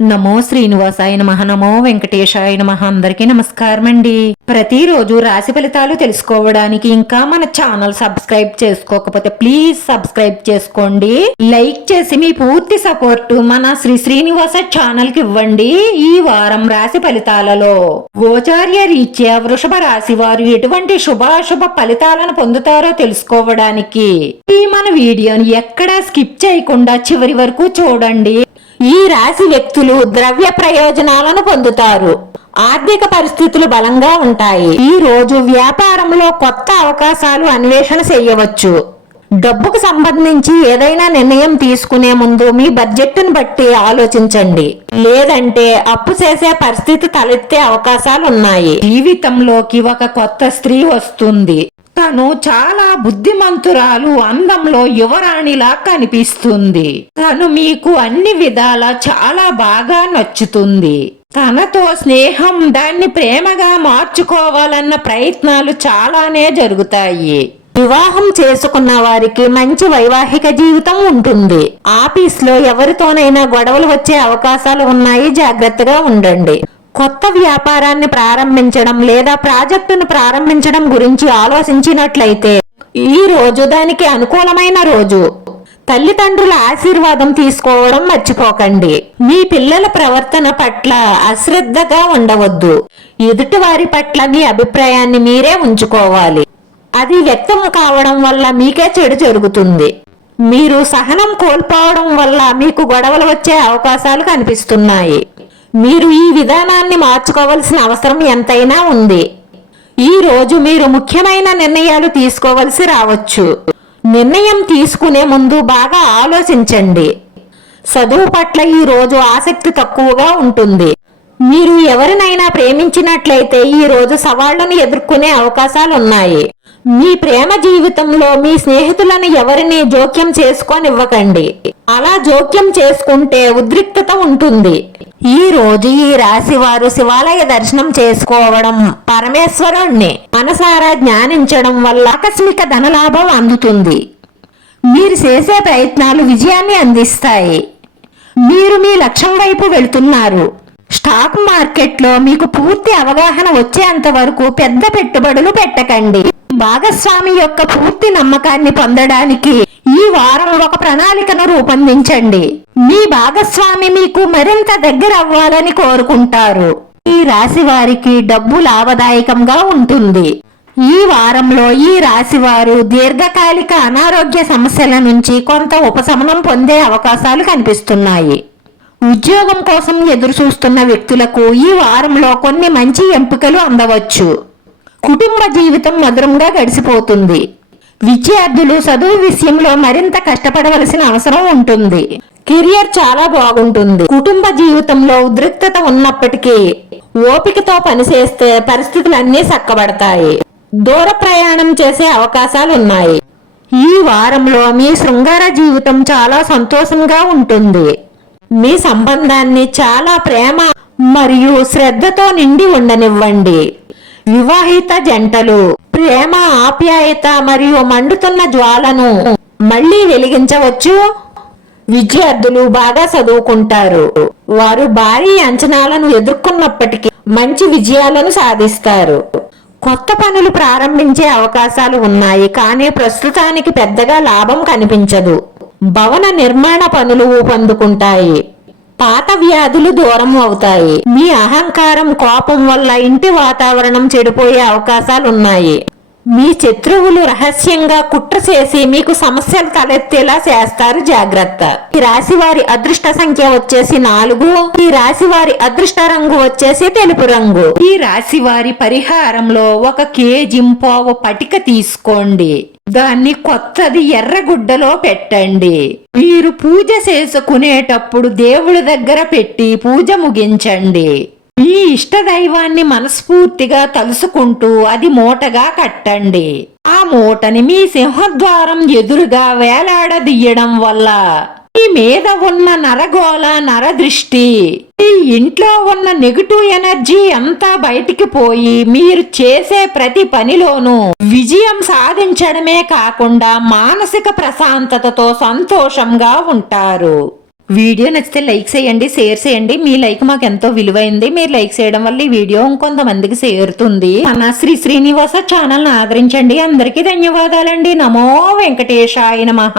నమో శ్రీనివాసాయ నమః. నమో వెంకటేశాయ నమః. అందరికీ నమస్కారం అండి. ప్రతిరోజు రాశి ఫలితాలు తెలుసుకోవడానికి ఇంకా మన ఛానల్ సబ్స్క్రైబ్ చేసుకోకపోతే ప్లీజ్ సబ్స్క్రైబ్ చేసుకోండి. లైక్ చేసి మీ పూర్తి సపోర్ట్ మన శ్రీనివాస ఛానల్ కి ఇవ్వండి. ఈ వారం రాశి ఫలితాలలో గోచార్య రీత్యా వృషభ రాశి వారు ఎటువంటి శుభాశుభ ఫలితాలను పొందుతారో తెలుసుకోవడానికి ఈ మన వీడియోని ఎక్కడా స్కిప్ చేయకుండా చివరి వరకు చూడండి. ఈ రాశి వ్యక్తులు ద్రవ్య ప్రయోజనాలను పొందుతారు. ఆర్థిక పరిస్థితులు బలంగా ఉంటాయి. ఈ రోజు వ్యాపారంలో కొత్త అవకాశాలు అన్వేషణ చేయవచ్చు. డబ్బుకు సంబంధించి ఏదైనా నిర్ణయం తీసుకునే ముందు మీ బడ్జెట్ను బట్టి ఆలోచించండి. లేదంటే అప్పు చేసే పరిస్థితి తలెత్తే అవకాశాలు ఉన్నాయి. జీవితంలోకి ఒక కొత్త స్త్రీ వస్తుంది. తను చాలా బుద్ధిమంతురాలు, అందంలో యువరాణిలా కనిపిస్తుంది. తను మీకు అన్ని విధాలా చాలా బాగా నచ్చుతుంది. తనతో స్నేహం, దాన్ని ప్రేమగా మార్చుకోవాలన్న ప్రయత్నాలు చాలానే జరుగుతాయి. వివాహం చేసుకున్న వారికి మంచి వైవాహిక జీవితం ఉంటుంది. ఆఫీస్ లో ఎవరితోనైనా గొడవలు వచ్చే అవకాశాలు ఉన్నాయి, జాగ్రత్తగా ఉండండి. కొత్త వ్యాపారాన్ని ప్రారంభించడం లేదా ప్రాజెక్టును ప్రారంభించడం గురించి ఆలోచించినట్లయితే ఈ రోజు దానికి అనుకూలమైన రోజు. తల్లిదండ్రుల ఆశీర్వాదం తీసుకోవడం మర్చిపోకండి. మీ పిల్లల ప్రవర్తన పట్ల అశ్రద్ధగా ఉండవద్దు. ఎదుటి వారి పట్ల మీ అభిప్రాయాన్ని మీరే ఉంచుకోవాలి. అది వ్యక్తం కావడం వల్ల మీకే చెడు జరుగుతుంది. మీరు సహనం కోల్పోవడం వల్ల మీకు గొడవలు వచ్చే అవకాశాలు కనిపిస్తున్నాయి. మీరు ఈ విధానాన్ని మార్చుకోవాల్సిన అవసరం ఎంతైనా ఉంది. ఈ రోజు మీరు ముఖ్యమైన నిర్ణయాలు తీసుకోవలసి రావచ్చు. నిర్ణయం తీసుకునే ముందు బాగా ఆలోచించండి. చదువు పట్ల ఈ రోజు ఆసక్తి తక్కువగా ఉంటుంది. మీరు ఎవరినైనా ప్రేమించినట్లయితే ఈ రోజు సవాళ్లను ఎదుర్కొనే అవకాశాలు ఉన్నాయి. మీ ప్రేమ జీవితంలో మీ స్నేహితులను ఎవరిని జోక్యం చేసుకోనివ్వకండి. అలా జోక్యం చేసుకుంటే ఉద్రిక్తత ఉంటుంది. ఈ రోజు ఈ రాశి వారు శివాలయ దర్శనం చేసుకోవడం, పరమేశ్వరుణ్ణి మనసారా ధ్యానించడం వల్ల ఆకస్మిక ధనలాభం అందుతుంది. మీరు చేసే ప్రయత్నాలు విజయాన్ని అందిస్తాయి. మీరు మీ లక్ష్యం వైపు వెళ్తున్నారు. స్టాక్ మార్కెట్లో మీకు పూర్తి అవగాహన వచ్చేంత వరకు పెద్ద పెట్టుబడులు పెట్టకండి. భాగస్వామి యొక్క పూర్తి నమ్మకాన్ని పొందడానికి ఈ వారం ఒక ప్రణాళికను రూపొందించండి. మీ భాగస్వామి మీకు మరింత దగ్గర అవ్వాలని కోరుకుంటారు. ఈ రాశి వారికి డబ్బు లాభదాయకంగా ఉంటుంది. ఈ వారంలో ఈ రాశి వారు దీర్ఘకాలిక అనారోగ్య సమస్యల నుంచి కొంత ఉపశమనం పొందే అవకాశాలు కనిపిస్తున్నాయి. ఉద్యోగం కోసం ఎదురు చూస్తున్న వ్యక్తులకు ఈ వారంలో కొన్ని మంచి ఎంపికలు అందవచ్చు. కుటుంబ జీవితం మధురంగా గడిచిపోతుంది. విద్యార్థులు చదువు విషయంలో మరింత కష్టపడవలసిన అవసరం ఉంటుంది. కెరియర్ చాలా బాగుంటుంది. కుటుంబ జీవితంలో ఉద్రిక్తత ఉన్నప్పటికీ ఓపికతో పనిచేస్తే పరిస్థితులన్నీ చక్కబడతాయి. దూర ప్రయాణం చేసే అవకాశాలు ఉన్నాయి. ఈ వారంలో మీ శృంగార జీవితం చాలా సంతోషంగా ఉంటుంది. మీ సంబంధాన్ని చాలా ప్రేమ మరియు శ్రద్ధతో నిండి ఉండనివ్వండి. వివాహిత జంటలు ప్రేమ, ఆప్యాయత మరియు మండుతున్న జ్వాలను మళ్లీ వెలిగించవచ్చు. విద్యార్థులు బాగా చదువుకుంటారు. వారు భారీ అంచనాలను ఎదుర్కొన్నప్పటికీ మంచి విజయాలను సాధిస్తారు. కొత్త పనులు ప్రారంభించే అవకాశాలు ఉన్నాయి, కానీ ప్రస్తుతానికి పెద్దగా లాభం కనిపించదు. భవన నిర్మాణ పనులు ఊపందుకుంటాయి. పాత వ్యాధులు దూరం అవుతాయి. మీ అహంకారం, కోపం వల్ల ఇంటి వాతావరణం చెడిపోయే అవకాశాలున్నాయి. మీ శత్రువులు రహస్యంగా కుట్ర చేసి మీకు సమస్యలు తలెత్తేలా చేస్తారు, జాగ్రత్త. ఈ రాశి వారి అదృష్ట సంఖ్య వచ్చేసి 4. ఈ రాశి వారి అదృష్ట రంగు వచ్చేసి తెలుపు రంగు. ఈ రాశి వారి పరిహారంలో 1 కేజీ పావు పటిక తీసుకోండి. దాన్ని కొత్తది ఎర్రగుడ్డలో పెట్టండి. మీరు పూజ చేసుకునేటప్పుడు దేవుడి దగ్గర పెట్టి పూజ ముగించండి. మీ ఇష్ట దైవాన్ని మనస్ఫూర్తిగా తలుసుకుంటూ అది మూటగా కట్టండి. ఆ మూటని మీ సింహద్వారం ఎదురుగా వేలాడదీయడం వల్ల మీ మీద ఉన్న నరగోళ, నరదృష్టి, ఈ ఇంట్లో ఉన్న నెగటివ్ ఎనర్జీ అంతా బయటికి పోయి మీరు చేసే ప్రతి పనిలోనూ విజయం సాధించడమే కాకుండా మానసిక ప్రశాంతతతో సంతోషంగా ఉంటారు. వీడియో నచ్చితే లైక్ చేయండి, షేర్ చేయండి. మీ లైక్ మాకు ఎంతో విలువైంది. మీరు లైక్ చేయడం వల్ల ఈ వీడియో ఇంకొంతమందికి చేరుతుంది. మన శ్రీనివాస ఛానల్ ని ఆదరించండి. అందరికీ ధన్యవాదాలండి. నమో వెంకటేశాయ నమః.